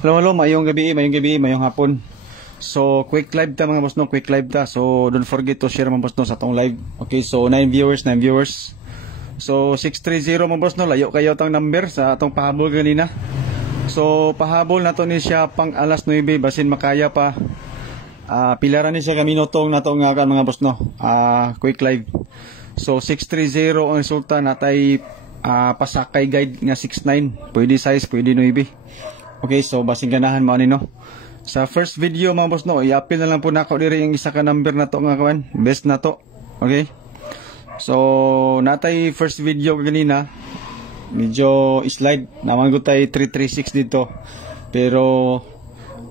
Hello, mayong gabi, mayong hapon. So, quick live ta mga boss no, quick live ta. So, don't forget to share mga boss no sa tong live. Okay, so 9 viewers. So, 630 mga boss no, layo kayo tong number sa atong pahabol kanina. So, pahabol na to ni siya pang alas 9, basin makaya pa. Pilaran ni siya ka minutong na to nga mga boss no. Quick live. So, 630 ang resulta natay pasakay guide nga 69. Pwede size, pwede 9. Okay, so basing ganahan mo no. Sa first video mga boss no, i-appeal na lang po nako diri yung isa ka number na to nga kawan, best na to. Okay? So natay first video kanina, medyo slide naman gutay 336 dito. Pero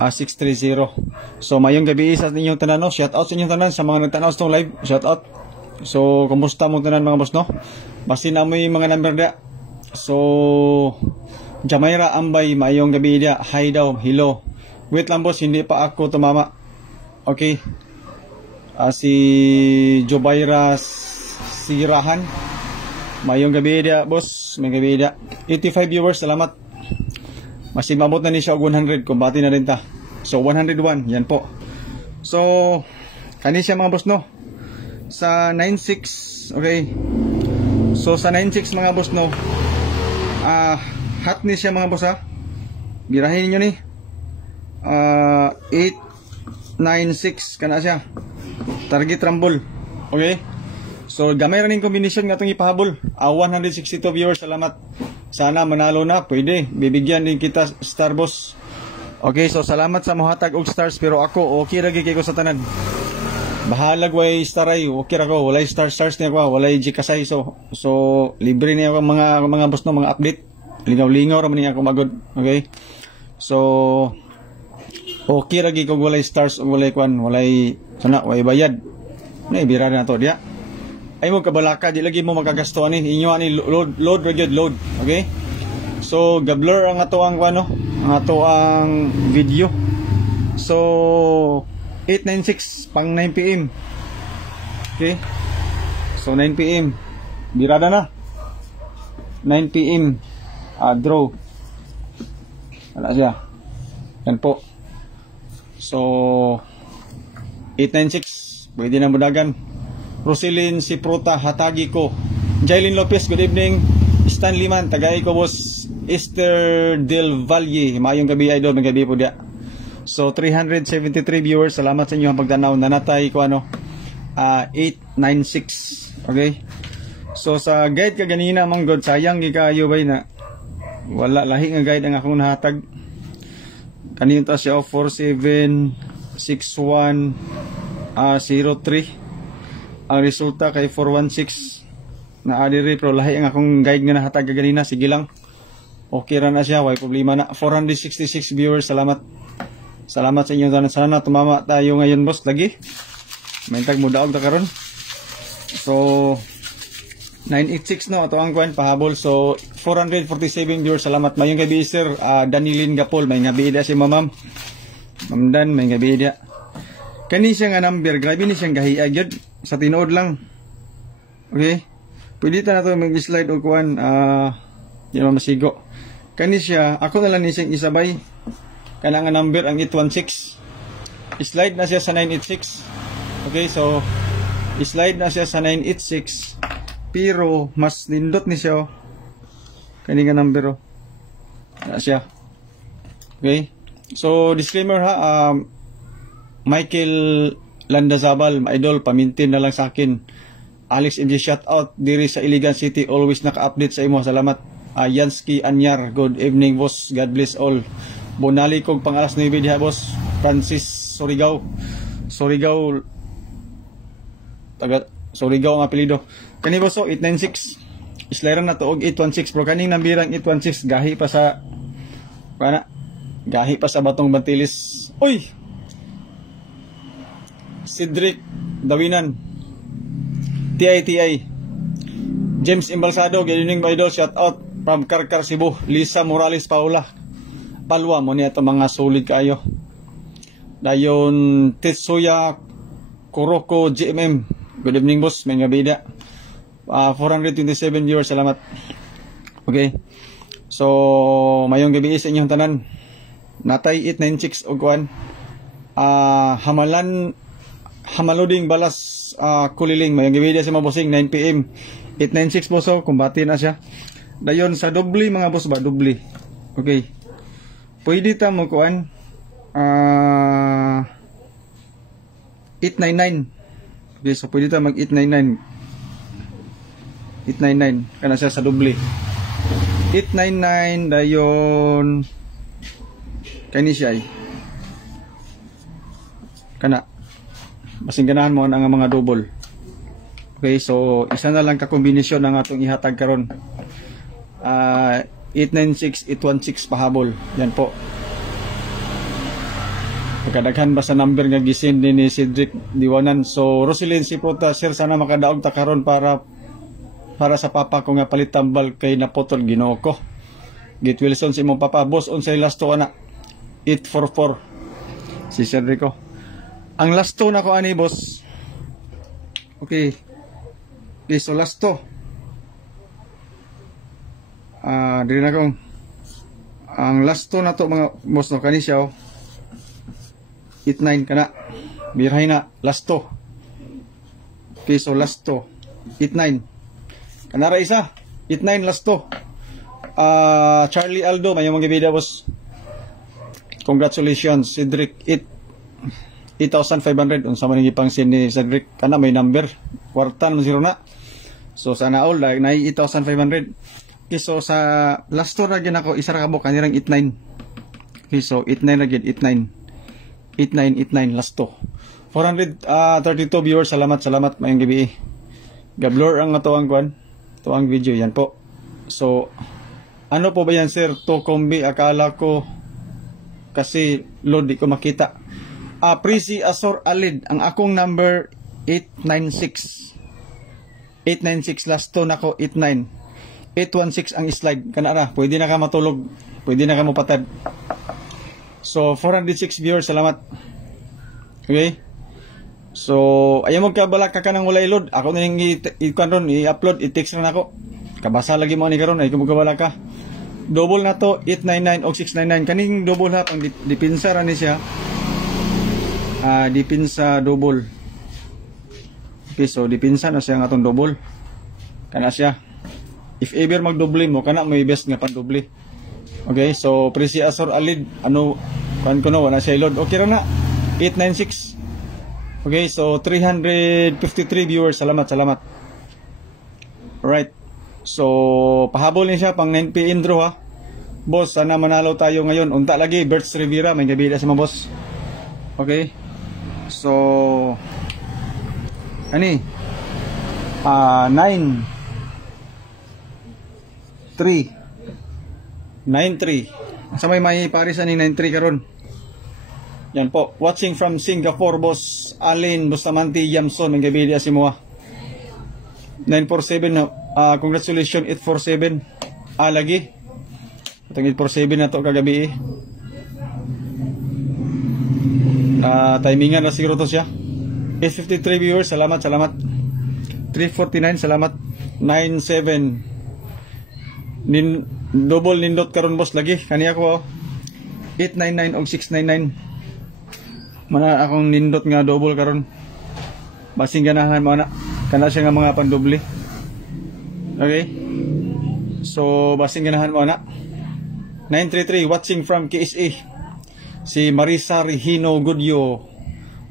630. So mayong gabi sa inyong tanan no. Shout out sa inyong tanan sa mga nagtanaw sa live. Shout out. So kumusta mo tanan mga boss no? Basin na mo yung mga number dia. So Jamaira Ambay, mayong gabi dia. Hi daw, hello. Wait lang boss, hindi pa ako tumama. Okay. Si Jobaira Sirahan. Mayong gabi dia, boss. May gabi dia. 85 viewers, salamat. Masih mabot na ni siya 100, kumbati na rin ta. So 101, yan po. So kani siya mga boss no. Sa 96, okay. So sa 96 mga boss no. Hot ni siya mga boss ha. Birahin niyo ni. 896 kana siya. Target rumble. Okay? So gamay ra ning combination nga tong ipahabol. 162 viewers, salamat. Sana manalo na, pwede. Bibigyan din kita star boss. Okay, so salamat sa mohatag og stars pero ako okay ra gyud ko sa tanan. Bahalag way star ay okay ra ko. Walay stars ni ako, walay Gcasay so libre ni ako mga boss no, mga update. Lingaw-lingaw raman niya ako magod. Okay? So okay ra gyud kog walay stars ug walay kwan, walay sana way bayad. Nay bira na to dia. Ay mo kabalaka di lagi mo magagasto ani inyo ani load ra gyud load. Okay? So ga-blur ang ato ang ano, ang ato ang video. So 896 pang 9 PM. Okay? So 9 PM. Birada na. 9 PM. Draw. Wala siya. Yan po. So 896. Pwede na budagan. Roselyn Siprota hatagi ko. Jailin Lopez, good evening. Stanley Man, tagay ko boss. Esther Del Valle, mayong gabi idol, may gabi po dia. So 373 viewers, salamat sa inyo ang pagtanaw. Nanatay ko ano 896. Okay? So sa guide ka ganina mang god, sayang gikayo bay na wala lahi nga guide ang akong nahatag. Kanino ta siya 476103. Ang resulta kay 416 na adiri pero lahi ang akong guide nga nahatag ganina. Sige lang. Okay ra na siya, way problema na. 466 viewers, salamat. Salamat sa inyo tanan. Sana tumama tayo ngayon boss lagi. May tag mo daog ta karon. So 986 no ato ang kwan pahabol. So 447 viewers, salamat. Mayong gabi sir Danilin Gapol, may gabi dia si mamam. Mamdan may gabi dia. Kani siya nga number, grabe ni siyang gahiya gyud sa tinuod lang. Okay? Pwede ta na to mag-slide og kwan di naman masigo. Kani siya, ako na lang ni siyang isabay. Kana nga number ang 816. Slide na siya sa 986. Okay, so slide na siya sa 986. Pero mas nindot ni siya. Kani nga number na siya. Okay? So disclaimer ha, Michael Landazabal, idol, pamintin na lang sa akin. Alex MJ, shout out diri sa Iligan City, always naka-update sa imo, salamat. Yansky Anyar, good evening boss, God bless all. Bonali kog pang alas 9 diha boss. Francis Surigao taga Surigao ang apelyido. Kani boss 896. Islairan na to og 816 pero kaning nambirang 816 gahi pa sa Batong Bantilis. Uy! Cedric Dawinan. TI. James Imbalsado, good evening my idol, shout out from Karkar Cebu. Lisa Morales Paula. Palwa mo niya ito mga solid kayo. Dayon Tetsuya Kuroko GMM. Good evening boss, may gabi da. 427 viewers, salamat. Okay. So mayong gabi sa inyong tanan. natay 896 og kuan hamaluding balas kuliling may gibidia si mabosing 9 PM 896 boso kumbati na siya dayon sa doble mga boss ba doble. Okay, pwede ta mo kuan 899. Okay, so pwede ta mag 899 kana siya sa doble 899 dayon kani siya ay kana basing ganahan mo ang mga double. Okay, so isa na lang ka kombinasyon ang atong ihatag karon 896 816 pahabol yan po. Pagkadaghan ba sa number nga gisin din ni Cedric Diwanan. So Roselyn si Prota sir sana makadaog ta karon para sa papa ko nga palit tambal kay napotol Ginoo ko. Git Wilson si imong papa boss unsay last to ana 844 si Cedric ko. Ang last to na ko ani boss. Okay. Okay, so last to. Dili na ko. Ang last to na to mga boss no kani siya 89 kana. Birahay na last to. Okay, so last to 89. Kanara isa 89 last to. Charlie Aldo may mga bida boss. Congratulations Cedric 8,500 unsa man gipang sin ni Cedric kana may number kwartan man zero na. So sana all like na 8,500. Okay, so sa last to ra gyud ako isa ra kabok kanirang 89. Okay, so 89 ra gyud 89 last to. 432 viewers, salamat mayong gabi. Gablor ang ato ang kwan, to ang video yan po. So ano po ba yan sir? To kombi akala ko kasi load di ko makita. Prisi Asor Alid, ang akong number 896 last to nako 89 816 ang slide kanara pwede na ka matulog pwede na ka mopatad. So 406 viewers, salamat. Okay, so ayaw mo kabalak ka ng walay load ako na yung i-upload i-text na ako kabasa lagi mo ni karon ay kumugabala ka. Double na to 899 o 699 kaning double ha pang dipinsa ra ni siya. Dipinsa double. Okay, so dipinsa na siya nga atong double kana siya. If ever magdoble mo kana may best nga pan doble. Okay, so Presi Asor Alid ano kan ko no wala siya load. Okay ra na 896. Okay, so 353 viewers, salamat. Right. So pahabol ni siya pang 9 PM draw ha. Boss, sana manalo tayo ngayon. Unta lagi Berts Rivera may gabi sa mga boss. Okay. So ani 93 sa may Paris ani 93 karon. Yan po, watching from Singapore boss Alin Bustamante Yamson may gabi si mo 947 no. Congratulations 847 lagi itong 847 na to kagabi timingan na siguro to siya. 853 viewers, salamat 349, salamat 97 double nindot karon boss lagi kaniya ko 899 o 699 mana akong nindot nga double karon basing ganahan mo na kana siya nga mga pandoble. Okay, so basing ganahan mo na 933 watching from KSA si Marisa Regino Goodyo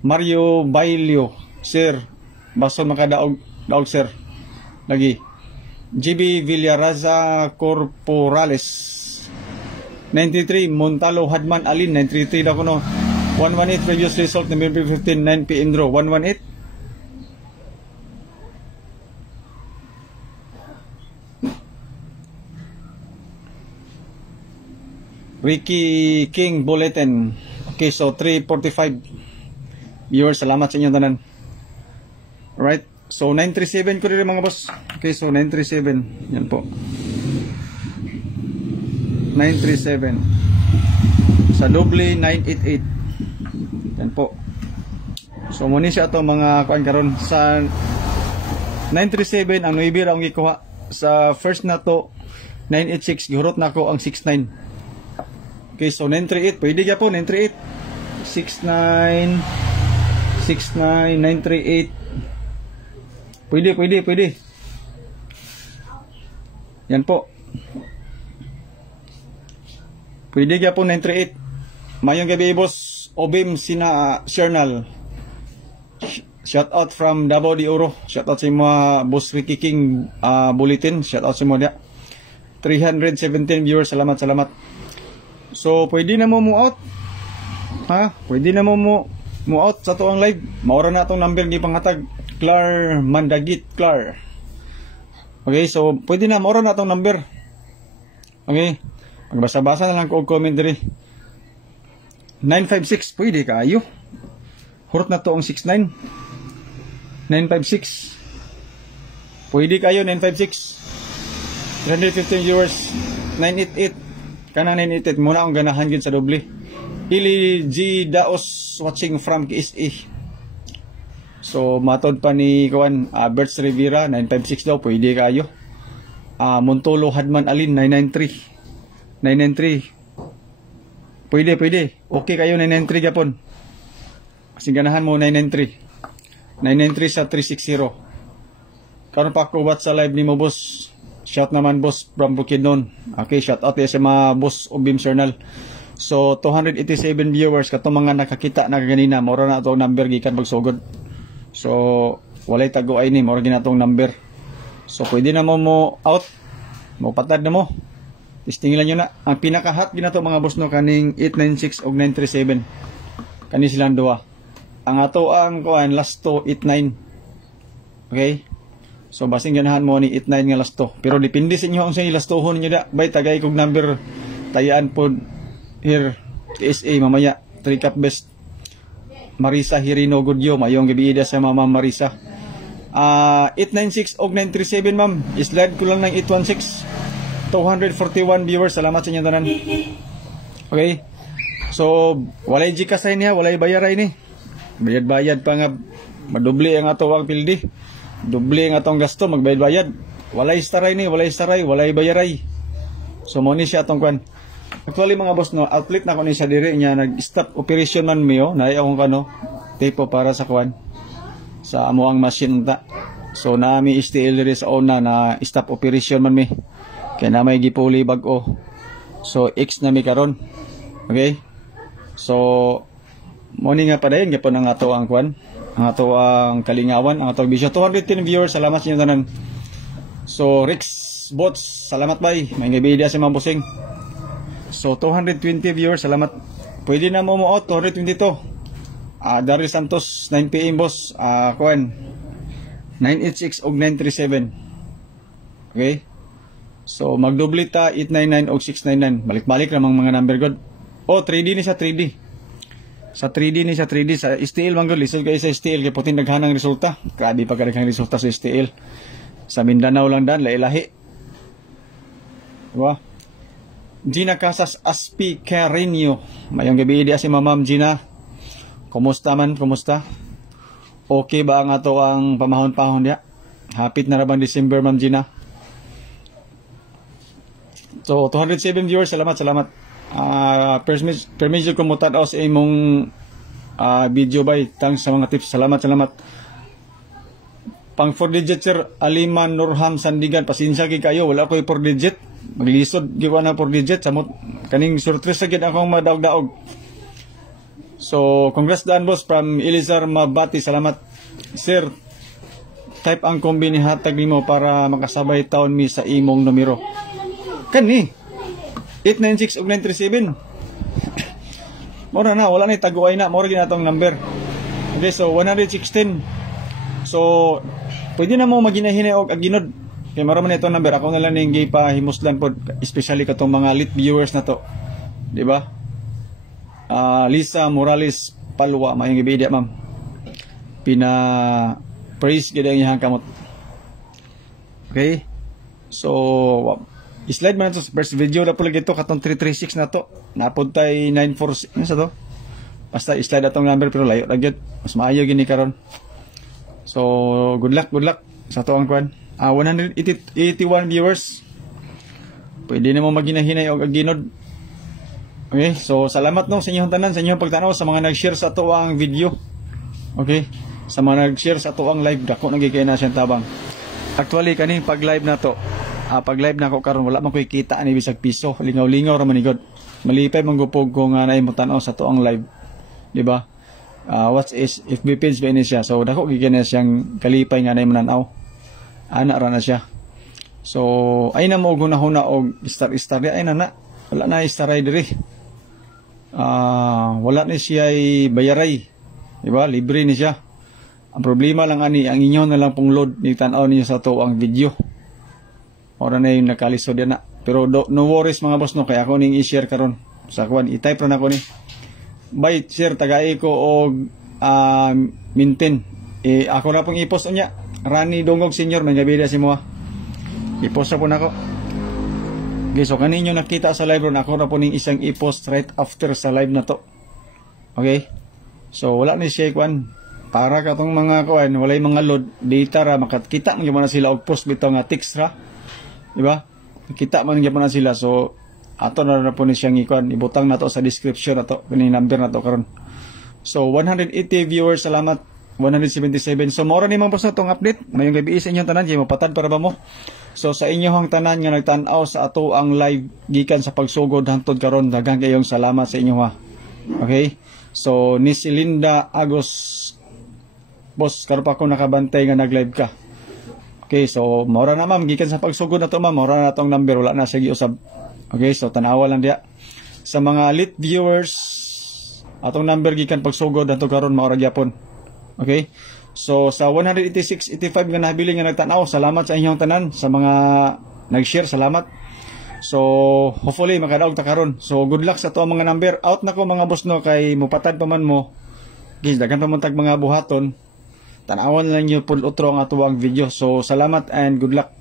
Mario Bailio sir bason makadaog sir lagi. GB Villaraza Corporales 93 Montalo Hadman Alin 933 daw kuno 118 previous result November 15 9 PM draw 118. Ricky King Bulletin. Okay, so 345 viewers, salamat sa inyo tanan. Right, so 937 ko rin mga boss. Okay, so 937 yan po 937 sa doble 988 yan po. So muni siya ito mga kuan karon sa 937 ang nuibir ang gikuha sa first na to 986 gihurot na ko ang 69. Okay, so 938 pwede gyapon 938 69 938 pwede. Yan po. Pwede gyapon 938. Mayong gabi boss Obim sina Shernal. Shout out from Davao de Oro. Shout out sa mga boss Ricky King bulletin. Shout out sa mga 317 viewers. Salamat. So pwede na mo out. Ha? Pwede na mo out sa tuang live. Maura na atong number gipangatag Clar Mandagit Clar. Okay, so pwede na maura na atong number. Okay. Magbasa-basa na lang ko og comment diri. 956 pwede kayo. Hurot na to ang 69. 956. Pwede kayo 956. 315 viewers. 988. Kana 988 muna akong ganahan gid sa doble. Ili G Daos watching from KSA. So matod pa ni Kuan Berts Rivera 956 daw pwede kayo. Montolo Hadman Alin 993. Pwede. Okay kayo 993 Japon. Kasi ganahan mo 993. 993 sa 360. Karon pa ko sa live ni mo boss. Shout naman boss from Bukidnon. Okay, shout out sa mga boss Obim Journal. So 287 viewers katong mga nakakita na ganina mora na atong number gikan magsugod. So walay tago ay ni mora ginatong number. So pwede na mo out. Mo patad na mo. Istingilan nyo na. Ang pinaka-hot ginato mga boss no kaning 896 og 937. Kani silang duwa. Ang ato ang kuan last to 89. Okay? So basing ganahan mo ni 89 nga last to. Pero depende sa inyo kung sa last tohon niyo da. Bay tagay kog number tayaan pod here TSA mamaya 3 cup best. Marisa Hirino Gudyo mayong gabi ida sa Mama Marisa. 896 og 937 ma'am. Slide ko lang ng 816. 241 viewers. Salamat sa inyo tanan. Okay. So, walay Gcash niya, walay bayaray ni. Bayad-bayad pa nga. Madubli ang ato ang pildi. Dubli ang atong gasto, magbayad-bayad. Walay staray ni, walay bayaray. So, mo ni siya atong kwan. Actually mga boss no, outlet na ko ni siya diri niya nag-stop operation man miyo, na akong kano, tipo para sa kwan. Sa amuang machine ta. So, naami STL diri sa una na stop operation man mi. Kaya na may gipuli bag-o. So, X na mi karon. Okay? So, morning nga pa dayon gapon ang ato ang kwan. Ang ato ang kalingawan, ang ato bisyo. 210 viewers, salamat sa inyo tanan. So, Rex Bots, salamat bay. May gabi dia si Mambusing. So, 220 viewers, salamat. Pwede na mo out, 222. Daryl Santos, 9 PM boss. Kwan. 986 og 937. Okay? So, magdubli ta 899 o 699. Balik-balik namang mga number god. Oh, 3D ni sa 3D. Sa 3D ni sa 3D. Sa STL man god. Lisod kayo sa STL. Kaya putin naghanang resulta. Grabe pa kanilang resulta sa STL. Sa Mindanao lang dan. Lailahi. Diba? Gina Casas Aspi Carino. Mayong gabi dia si Ma'am Gina. Kumusta man? Kumusta? Okay ba ang ato ang pamahon-pahon dia? Hapit na rabang December, Ma'am Gina. So, 207 viewers, salamat. Permission ko mo tanaw sa imong video bay. Thanks sa mga tips. Salamat. Pang 4 digit sir, Aliman Nurham Sandigan. Pasensya kay kayo, wala ko 4 digit. Maglisod giwa na 4 digit. Samot kaning surprise agad akong madaog-daog. So, congrats daan boss from Elizar Mabati. Salamat. Sir, type ang kombi ni hatag nimo para makasabay taon mi sa imong numero. Kani 896 og 937. Mora na, wala na taguay na, mora ginatong number. Okay, so 116. So pwede na mo maginahinay og aginod. Kay mara man itong number ako na lang ning gipahimuslan pod, especially katong mga lit viewers na to. Di ba? Lisa Morales Palwa, mayong gibidia ma'am. Pina praise gid ang iyang kamot. Okay? So slide man to sa first video na pula gito katong 336 na to. Napod tay 946 ano sa to? Basta slide atong number pero layo ra gyud. Mas maayo gini karon. So good luck sa to ang kwan. 181 viewers. Pwede na mo maginahinay og aginod. Okay, so salamat no sa inyong tanan, sa inyong pagtanaw, sa mga nag-share sa ato ang video. Okay, sa mga nag-share sa ato ang live, dako nagigay na siyang tabang. Actually kaning pag live na to, pag live na ko karon wala man koy kita ani bisag piso, lingaw-lingaw ra man igod. Malipay man gupog ko nga naay mo tan-aw sa ato ang live. Di ba? What is FB page ba ini siya? So dako gigay na siyang kalipay nga naay mananaw. Ana ra na siya. So ay na mo gunahuna og star ay na wala na istaray diri. Wala ni siya ay bayaray, diba? Libre ni siya. Ang problema lang ani, ang inyo na lang pong load ni tanaw niyo sa to ang video. Ora na yung nakalisod yan na. Pero no worries mga boss no, kaya ako ning i-share karon sa kuan, i-type ra na ko ni. Bye, share tagay ko og maintain. Ako na pong i-post unya. Rani Dongog Senior, may gabida si mo. I-post na po na ko. Okay, so kaninyo nakita sa live ron, ako na po ning isang i-post right after sa live na to. Okay? So wala ni siya kwan. Para katong mga kuan, walay mga load data ra, makakita man gyud na sila og post bitaw nga text ra. Di ba? Kita man gyud na sila. So ato na po ni siyang ikuan, ibutang na to sa description na to, kini number na to karon. So 180 viewers, salamat. 177. So mora ni man po sa tong update. Mayong gabi sa inyong tanan, di mo patad para ba mo? So sa inyong tanan nga nagtan-aw sa ato ang live gikan sa pagsugod hangtod karon, daghang kayong salamat sa inyo ha. Okay? So ni si Linda Agos, boss, karon pa ako nakabantay nga nag-live ka. Okay, so mora na ma'am gikan sa pagsugod na to ma'am, mora na tong number, wala na sige usab. Okay, so tanawa lang dia. Sa mga lit viewers, atong number gikan pagsugod hangtod karon mora gyapon. Okay? So sa 186.85 nga nabili nga nagtanaw, salamat sa inyong tanan, sa mga nag-share, salamat. So hopefully makadaog ta karon. So good luck sa to mga number. Out na ko mga boss no, kay mupatad pa man mo. Guys, daghan pa man tag mga buhaton. Tanawan lang niyo pud utro ang ato ang video. So salamat and good luck.